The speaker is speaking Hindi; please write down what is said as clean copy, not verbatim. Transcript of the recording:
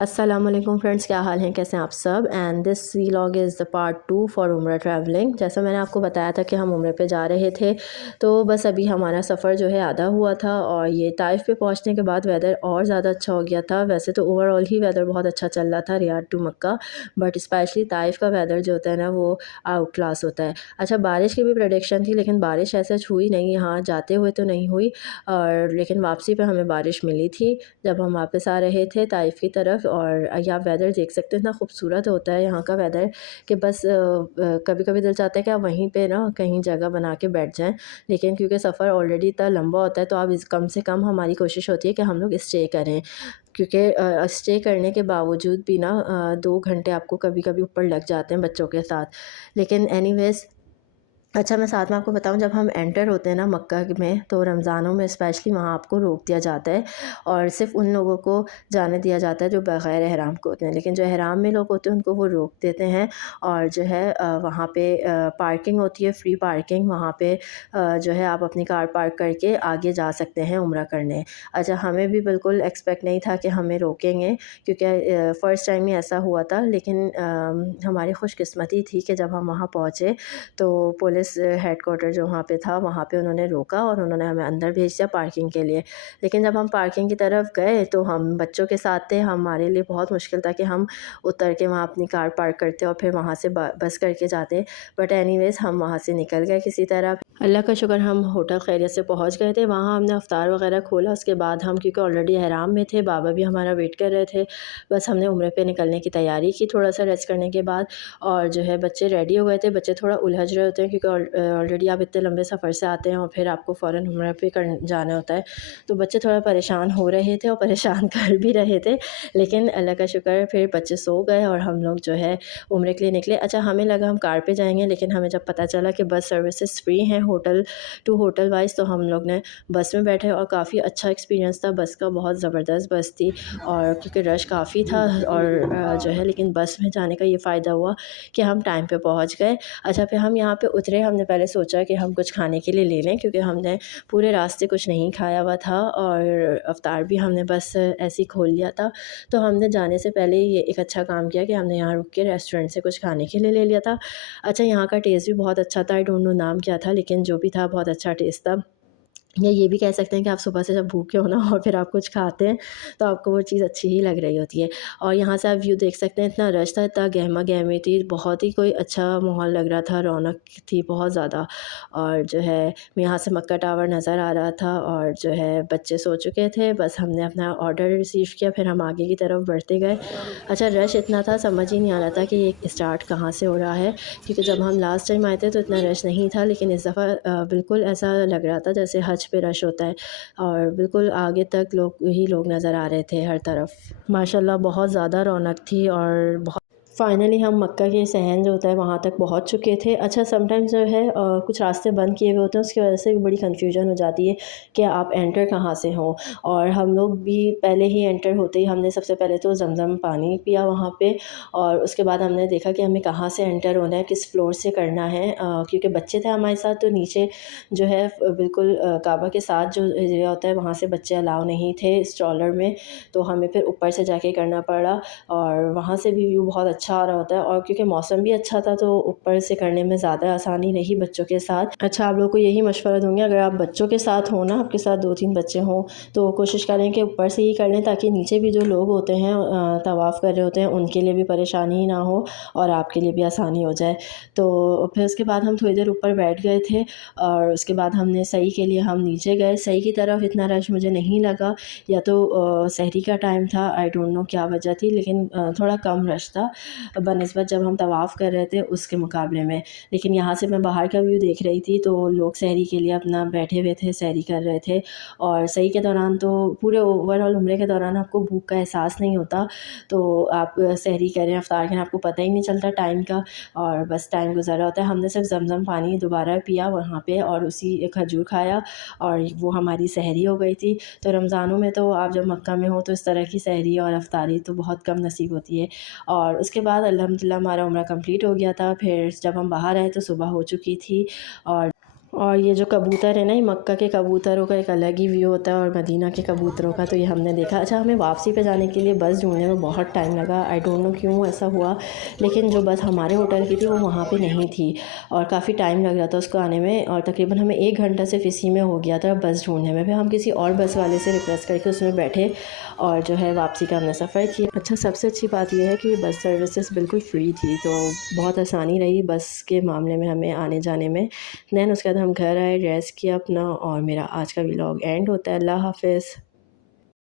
अस्सलामुअलैकुम फ्रेंड्स, क्या हाल हैं, कैसे हैं आप सब। And this vlog is the part 2 for उम्रा ट्रैवलिंग। जैसा मैंने आपको बताया था कि हम उम्रे पे जा रहे थे, तो बस अभी हमारा सफ़र जो है आधा हुआ था और ये ताइफ़ पे पहुंचने के बाद वेदर और ज़्यादा अच्छा हो गया था। वैसे तो ओवरऑल ही वेदर बहुत अच्छा चल रहा था Riyadh to Mecca, but specially Taif का वेदर जो होता है ना, वो आउट क्लास होता है। अच्छा, बारिश की भी प्रेडिक्शन थी, लेकिन बारिश ऐसे हुई नहीं। यहाँ जाते हुए तो नहीं हुई, और लेकिन वापसी पे हमें बारिश मिली थी जब हम वापस आ रहे थे ताइफ़ की तरफ। और ये आप वेदर देख सकते हैं, इतना खूबसूरत होता है यहाँ का वेदर कि बस कभी कभी दिल चाहता है कि आप वहीं पे ना कहीं जगह बना के बैठ जाएं। लेकिन क्योंकि सफ़र ऑलरेडी इतना लंबा होता है, तो आप इस कम से कम हमारी कोशिश होती है कि हम लोग स्टे करें, क्योंकि स्टे करने के बावजूद भी ना 2 घंटे आपको कभी कभी ऊपर लग जाते हैं बच्चों के साथ। लेकिन एनीवेज़, अच्छा, मैं साथ में आपको बताऊं, जब हम एंटर होते हैं ना मक्का में, तो रमज़ानों में स्पेशली वहाँ आपको रोक दिया जाता है और सिर्फ उन लोगों को जाने दिया जाता है जो बग़ैर एहराम के होते हैं। लेकिन जो एहराम में लोग होते हैं उनको वो रोक देते हैं। और जो है वहाँ पे पार्किंग होती है, फ्री पार्किंग। वहाँ पे जो है आप अपनी कार पार्क करके आगे जा सकते हैं उम्रा करने। अच्छा, हमें भी बिल्कुल एक्सपेक्ट नहीं था कि हमें रोकेंगे, क्योंकि फ़र्स्ट टाइम ही ऐसा हुआ था। लेकिन हमारी खुशकिस्मती थी कि जब हम वहाँ पहुँचे, तो पुलिस हेडक्वार्टर जो वहाँ पे था, वहाँ पे उन्होंने रोका और उन्होंने हमें अंदर भेज दिया पार्किंग के लिए। लेकिन जब हम पार्किंग की तरफ गए, तो हम बच्चों के साथ थे, हमारे लिए बहुत मुश्किल था कि हम उतर के वहाँ अपनी कार पार्क करते और फिर वहाँ से बस करके जाते। बट एनीवेज़, हम वहाँ से निकल गए किसी तरह। अल्लाह का शुक्र, हम होटल खैरियत से पहुँच गए थे। वहाँ हमने अफ्तार वगैरह खोला। उसके बाद हम, क्योंकि ऑलरेडी एहराम में थे, बाबा भी हमारा वेट कर रहे थे, बस हमने उम्रे पे निकलने की तैयारी की थोड़ा सा रेस्ट करने के बाद। और जो है बच्चे रेडी हो गए थे। बच्चे थोड़ा उलझ रहे होते हैं, क्योंकि ऑलरेडी आप इतने लंबे सफ़र से आते हैं और फिर आपको फ़ौरन उम्रा पे जाना होता है। तो बच्चे थोड़ा परेशान हो रहे थे और परेशान कर भी रहे थे। लेकिन अल्लाह का शुक्र, फिर बच्चे सो गए और हम लोग जो है उम्रे के लिए निकले। अच्छा, हमें लगा हम कार पे जाएंगे, लेकिन हमें जब पता चला कि बस सर्विसेज फ्री हैं होटल टू होटल वाइज, तो हम लोग ने बस में बैठे और काफ़ी अच्छा एक्सपीरियंस था बस का। बहुत ज़बरदस्त बस थी, और क्योंकि रश काफ़ी था और जो है, लेकिन बस में जाने का ये फ़ायदा हुआ कि हम टाइम पे पहुंच गए। अच्छा, फिर हम यहाँ पे उतरे। हमने पहले सोचा कि हम कुछ खाने के लिए ले लें, क्योंकि हमने पूरे रास्ते कुछ नहीं खाया हुआ था और अफ्तार भी हमने बस ऐसे ही खोल लिया था। तो हमने जाने से पहले ये एक अच्छा काम किया कि हमने यहाँ रुक के रेस्टोरेंट से कुछ खाने के लिए ले लिया था। अच्छा, यहाँ का टेस्ट भी बहुत अच्छा था। आई डोंट नो नाम क्या था, लेकिन जो भी था बहुत अच्छा टेस्ट था। या ये भी कह सकते हैं कि आप सुबह से जब भूखे हो ना और फिर आप कुछ खाते हैं, तो आपको वो चीज़ अच्छी ही लग रही होती है। और यहाँ से आप व्यू देख सकते हैं, इतना रश था, इतना गहमा गहमी थी, बहुत ही कोई अच्छा माहौल लग रहा था, रौनक थी बहुत ज़्यादा। और जो है, यहाँ से मक्का टावर नज़र आ रहा था और जो है बच्चे सो चुके थे। बस हमने अपना ऑर्डर रिसीव किया, फिर हम आगे की तरफ बढ़ते गए। अच्छा, रश इतना था, समझ ही नहीं आ रहा था कि ये स्टार्ट कहाँ से हो रहा है, क्योंकि जब हम लास्ट टाइम आए थे तो इतना रश नहीं था, लेकिन इस दफ़ा बिल्कुल ऐसा लग रहा था जैसे हज पे रश होता है। और बिल्कुल आगे तक लोग ही लोग नज़र आ रहे थे हर तरफ। माशाल्लाह, बहुत ज़्यादा रौनक थी। और बहुत फाइनली हम मक्का के सहन जो होता है वहाँ तक पहुँच चुके थे। अच्छा, समटाइम्स जो है कुछ रास्ते बंद किए हुए होते हैं, उसकी वजह से भी बड़ी कन्फ्यूजन हो जाती है कि आप एंटर कहाँ से हों। और हम लोग भी पहले ही एंटर होते ही हमने सबसे पहले तो जमज़म पानी पिया वहाँ पे, और उसके बाद हमने देखा कि हमें कहाँ से एंटर होना है, किस फ्लोर से करना है, क्योंकि बच्चे थे हमारे साथ, तो नीचे जो है बिल्कुल काबा के साथ जो एरिया होता है वहाँ से बच्चे अलाउ नहीं थे स्ट्रॉलर में, तो हमें फिर ऊपर से जाके करना पड़ा। और वहाँ से भी व्यू बहुत अच्छा आ रहा होता है, और क्योंकि मौसम भी अच्छा था, तो ऊपर से करने में ज़्यादा आसानी रही बच्चों के साथ। अच्छा, आप लोगों को यही मशवरा दूँगी, अगर आप बच्चों के साथ हो ना, आपके साथ 2-3 बच्चे हों, तो कोशिश करें कि ऊपर से ही कर लें, ताकि नीचे भी जो लोग होते हैं तवाफ़ कर रहे होते हैं, उनके लिए भी परेशानी ना हो और आपके लिए भी आसानी हो जाए। तो फिर उसके बाद हम थोड़ी देर ऊपर बैठ गए थे, और उसके बाद हमने सही के लिए हम नीचे गए। सही की तरफ इतना रश मुझे नहीं लगा, या तो सहरी का टाइम था, आई डोंट नो क्या वजह थी, लेकिन थोड़ा कम रश था बनिस्बत जब हम तवाफ़ कर रहे थे उसके मुकाबले में। लेकिन यहाँ से मैं बाहर का व्यू देख रही थी, तो लोग सहरी के लिए अपना बैठे हुए थे, सहरी कर रहे थे। और सही के दौरान तो पूरे ओवरऑल उम्रे के दौरान आपको भूख का एहसास नहीं होता, तो आप सहरी करें, अफ्तार करें, आपको पता ही नहीं चलता टाइम का, और बस टाइम गुजर होता है। हमने सिर्फ जमज़म पानी दोबारा पिया वहाँ पे, और उसी खजूर खाया, और वो हमारी सहरी हो गई थी। तो रमज़ानों में तो आप जब मक्का में हो, तो इस तरह की सहरी और अफ्तारी तो बहुत कम नसीब होती है। और उसके बाद अल्हम्दुलिल्लाह हमारा उम्रा कंप्लीट हो गया था। फिर जब हम बाहर आए तो सुबह हो चुकी थी, और और ये जो कबूतर है ना, ये मक्का के कबूतरों का एक अलग ही व्यू होता है और मदीना के कबूतरों का, तो ये हमने देखा। अच्छा, हमें वापसी पे जाने के लिए बस ढूँढने में बहुत टाइम लगा, आई डोंट नो क्यों ऐसा हुआ, लेकिन जो बस हमारे होटल की थी वो वहाँ पे नहीं थी और काफ़ी टाइम लग रहा था उसको आने में, और तकरीबन हमें 1 घंटा सिर्फ इसी में हो गया था बस ढूँढने में। फिर हम किसी और बस वाले से रिक्वेस्ट करके उसमें बैठे और जो है वापसी का हमने सफ़र किया। अच्छा, सबसे अच्छी बात ये है कि बस सर्विसेज बिल्कुल फ्री थी, तो बहुत आसानी रही बस के मामले में हमें आने जाने में। दैन उसके बाद हम घर आए, रेस्ट किया अपना, और मेरा आज का व्लॉग एंड होता है। अल्लाह हाफ़िज़।